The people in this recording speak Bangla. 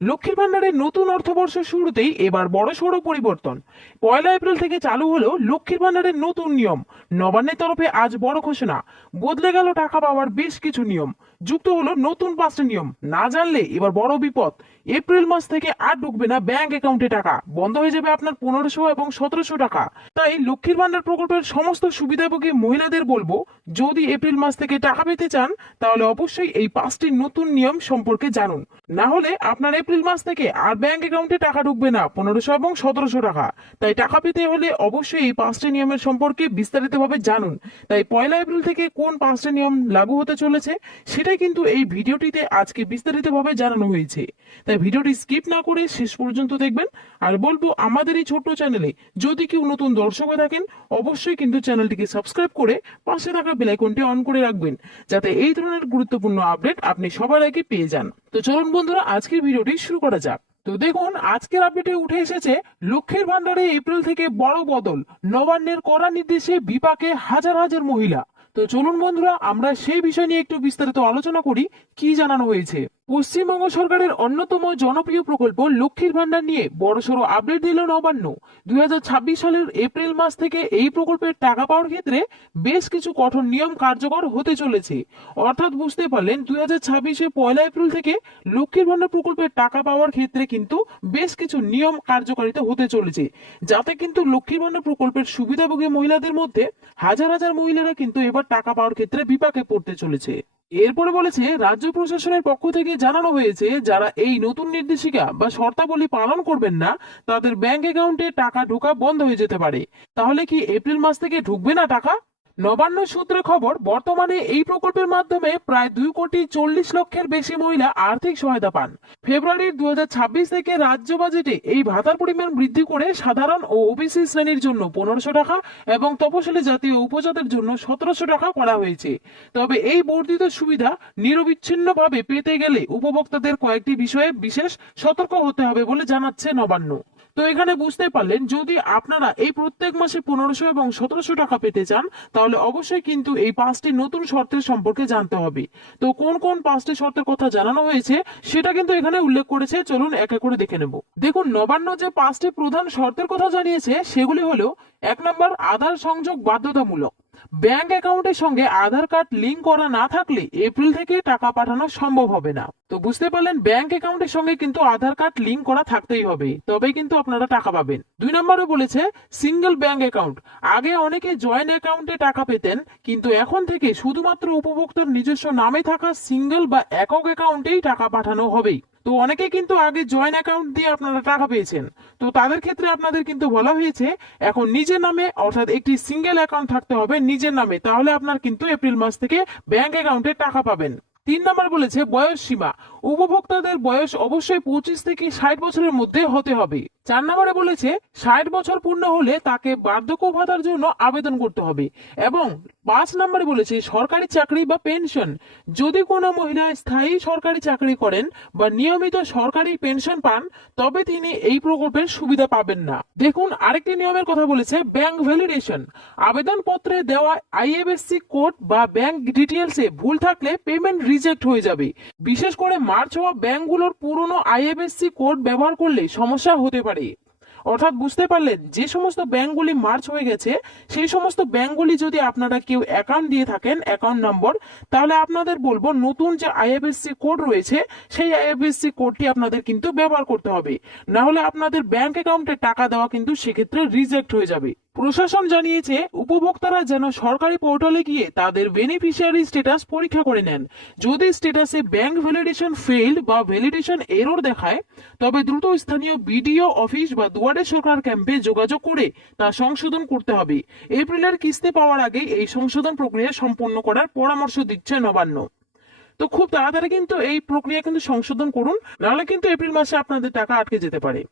লক্ষ্মীর ভান্ডারের নতুন অর্থবর্ষের শুরুতেই এবার বড়সড় পরিবর্তন। 1 এপ্রিল থেকে চালু হলো লক্ষ্মীর ভান্ডারের নতুন নিয়ম। নবান্নের তরফে আজ বড় ঘোষণা, বদলে গেল টাকা পাওয়ার বেশ কিছু নিয়ম, যুক্ত হলো নতুন 5টি নিয়ম। না জানলে এবার বড় বিপদ। এপ্রিল মাস থেকে আর ঢুকবে না ব্যাংক অ্যাকাউন্টে টাকা, বন্ধ হয়ে যাবে আপনার 1500 এবং 1700 টাকা। তাই লক্ষ্মীর ভান্ডার প্রকল্পের সমস্ত সুবিধাভোগী মহিলাদের বলবো, যদি এপ্রিল মাস থেকে টাকা পেতে চান তাহলে অবশ্যই এই 5টি নতুন নিয়ম সম্পর্কে জানুন। না হলে আপনার এপ্রিল মাস থেকে আর ব্যাংক অ্যাকাউন্টে টাকা ঢুকবে না 1500 এবং 1700 টাকা। তাই টাকা পেতে হলে অবশ্যই এই 5টি নিয়মের সম্পর্কে বিস্তারিতভাবে জানুন। তাই 1 এপ্রিল থেকে কোন 5টি নিয়ম লাগু হতে চলেছে সেটাই কিন্তু এই ভিডিওটিতে আজকে বিস্তারিতভাবে জানানো হয়েছে। তাই ভিডিওটি স্কিপ না করে শেষ পর্যন্ত দেখবেন। আর বলবো, আমাদের এই ছোট্ট চ্যানেলে যদি কেউ নতুন দর্শক হয়ে থাকেন অবশ্যই কিন্তু চ্যানেলটিকে সাবস্ক্রাইব করে পাশে থাকা বেল আইকনটি অন করে রাখবেন, যাতে এই ধরনের গুরুত্বপূর্ণ আপডেট আপনি সবার আগে পেয়ে যান। তো চলুন বন্ধুরা, আজকের ভিডিওটি শুরু করা যাক। তো দেখুন, আজকের আপডেটে উঠে এসেছে লক্ষ্মীর ভান্ডারে এপ্রিল থেকে বড় বদল, নবান্নের কড়া নির্দেশে বিপাকে হাজার হাজার মহিলা। তো চলুন বন্ধুরা, আমরা সেই বিষয় নিয়ে একটু বিস্তারিত আলোচনা করি। কি জানানো হয়েছে? পশ্চিমবঙ্গ সরকারের অন্যতম জনপ্রিয় প্রকল্প লক্ষ্মীর ভান্ডার নিয়ে বড়সড় আপডেট দিল নবান্ন। 2026 সালের এপ্রিল মাস থেকে এই প্রকল্পের টাকা পাওয়ার ক্ষেত্রে বেশ কিছু কঠোর নিয়ম কার্যকর হতে চলেছে। অর্থাৎ বুঝতে পারলেন, 2026-এ 1 এপ্রিল থেকে লক্ষ্মীর ভান্ডার প্রকল্পের টাকা পাওয়ার ক্ষেত্রে কিন্তু বেশ কিছু নিয়ম কার্যকারিতা হতে চলেছে, যাতে কিন্তু লক্ষ্মীর ভান্ডার প্রকল্পের সুবিধাভোগী মহিলাদের মধ্যে হাজার হাজার মহিলারা কিন্তু এবার টাকা পাওয়ার ক্ষেত্রে বিপাকে পড়তে চলেছে। এরপরে বলেছে, রাজ্য প্রশাসনের পক্ষ থেকে জানানো হয়েছে, যারা এই নতুন নির্দেশিকা বা শর্তাবলী পালন করবেন না তাদের ব্যাংক অ্যাকাউন্টে টাকা ঢোকা বন্ধ হয়ে যেতে পারে। তাহলে কি এপ্রিল মাস থেকে ঢুকবে না টাকা? নবান্ন সূত্রে খবর, বর্তমানে এই প্রকল্পের মাধ্যমে প্রায় 2,40,00,000-এর বেশি মহিলা আর্থিক সহায়তা পান। ফেব্রুয়ারির 2026 থেকে রাজ্য বাজেটে এই ভাতার পরিমাণ বৃদ্ধি করে সাধারণ ও ওবিসি শ্রেণীর জন্য 1500 টাকা এবং তপশিলি জাতি ও উপজাতির জন্য 1700 টাকা করা হয়েছে। তবে এই বর্ধিত সুবিধা নিরবিচ্ছিন্নভাবে পেতে গেলে উপভোক্তাদের কয়েকটি বিষয়ে বিশেষ সতর্ক হতে হবে বলে জানাচ্ছে নবান্ন। তো এখানে বুঝতে পারলেন, যদি আপনারা এই প্রত্যেক মাসে 1500 এবং 1700 টাকা পেতে চান তাহলে অবশ্যই কিন্তু এই 5টি নতুন শর্তের সম্পর্কে জানতে হবে। তো কোন কোন 5টি শর্তের কথা জানানো হয়েছে সেটা কিন্তু এখানে উল্লেখ করেছে, চলুন এক এক করে দেখে নেব। দেখুন, নবান্ন যে 5টি প্রধান শর্তের কথা জানিয়েছে সেগুলি হলো: 1 নম্বর, আধার সংযোগ বাধ্যতামূলক। ব্যাংক অ্যাকাউন্টের সঙ্গে আধার কার্ড লিংক করা না থাকলে এপ্রিল থেকে টাকা পাঠানো সম্ভব হবে না। তো বুঝতে পারলেন, ব্যাংক অ্যাকাউন্টের সঙ্গে কিন্তু আধার কার্ড লিংক করা থাকতেই হবে, তবেই কিন্তু আপনারা টাকা পাবেন। 2 নম্বরে বলেছে সিঙ্গেল ব্যাংক অ্যাকাউন্ট। আগে অনেকে জয়েন্ট অ্যাকাউন্টে টাকা পেতেন, কিন্তু এখন থেকে শুধুমাত্র উপভোক্তার নিজস্ব নামে থাকা সিঙ্গেল বা একক অ্যাকাউন্টেই টাকা পাঠানো হবে। তো অনেকে কিন্তু আগে জয়েন্ট অ্যাকাউন্ট দিয়ে আপনারা টাকা পেয়েছেন, তো তাদের ক্ষেত্রে আপনাদের কিন্তু বলা হয়েছে এখন নিজের নামে, অর্থাৎ একটি সিঙ্গেল অ্যাকাউন্ট থাকতে হবে নিজের নামে, তাহলে আপনার কিন্তু এপ্রিল মাস থেকে ব্যাংক অ্যাকাউন্টে টাকা পাবেন। 3 নম্বর বলেছে বয়স সীমা। উপভোক্তাদের বয়স অবশ্যই 25 থেকে 60 বছরের মধ্যে হতে হবে। 4 নম্বরে বলেছে 60 বছর পূর্ণ হলে তাকে বার্ধক্য ভাতার জন্য আবেদন করতে হবে। এবং 5 নম্বরে বলেছে সরকারি চাকরি বা পেনশন। যদি কোনো মহিলা স্থায়ী সরকারি চাকরি করেন বা নিয়মিত সরকারি পেনশন পান তবে তিনি এই প্রকল্পের সুবিধা পাবেন না। দেখুন, আরেকটি নিয়মের কথা বলেছে ব্যাংক ভ্যালিডেশন। আবেদনপত্রে দেওয়া আইএফএসসি কোড বা ব্যাংক ডিটেইলসে ভুল থাকলে পেমেন্ট রিজেক্ট হয়ে যাবে। বিশেষ করে মার্চ হওয়া ব্যাংকগুলোর পুরনো আইএফএসসি কোড ব্যবহার করলে সমস্যা হতে পারে। অর্থাৎ বুঝতে পারলেন, যে সমস্ত ব্যাংকগুলি মার্চ হয়ে গেছে সেই সমস্ত ব্যাংকগুলি যদি আপনারা কেউ অ্যাকাউন্ট দিয়ে থাকেন, অ্যাকাউন্ট নম্বর, তাহলে আপনাদের বলবো নতুন যে আইএফএসসি কোড রয়েছে সেই আইএফএসসি কোডটি আপনাদের কিন্তু ব্যবহার করতে হবে, না হলে আপনাদের ব্যাংক অ্যাকাউন্টে টাকা দেওয়া কিন্তু সেক্ষেত্রে রিজেক্ট হয়ে যাবে। প্রশাসন জানিয়েছে উপভোক্তারা যেন সরকারি পোর্টালে গিয়ে তাদের বেনিফিশিয়ারি স্ট্যাটাস পরীক্ষা করে নেন। যদি স্ট্যাটাসে ব্যাংক ভ্যালিডেশন ফেইল্ড বা ভ্যালিডেশন এরর দেখায় তবে দ্রুত স্থানীয় বিডিও অফিস বা দুয়ারে সরকার ক্যাম্পে যোগাযোগ করে তা সংশোধন করতে হবে। এপ্রিলের কিস্তি পাওয়ার আগে এই সংশোধন প্রক্রিয়া সম্পন্ন করার পরামর্শ দিচ্ছে নবান্ন। তো খুব তাড়াতাড়ি কিন্তু এই প্রক্রিয়া কিন্তু সংশোধন করুন, নাহলে কিন্তু এপ্রিল মাসে আপনাদের টাকা আটকে যেতে পারে।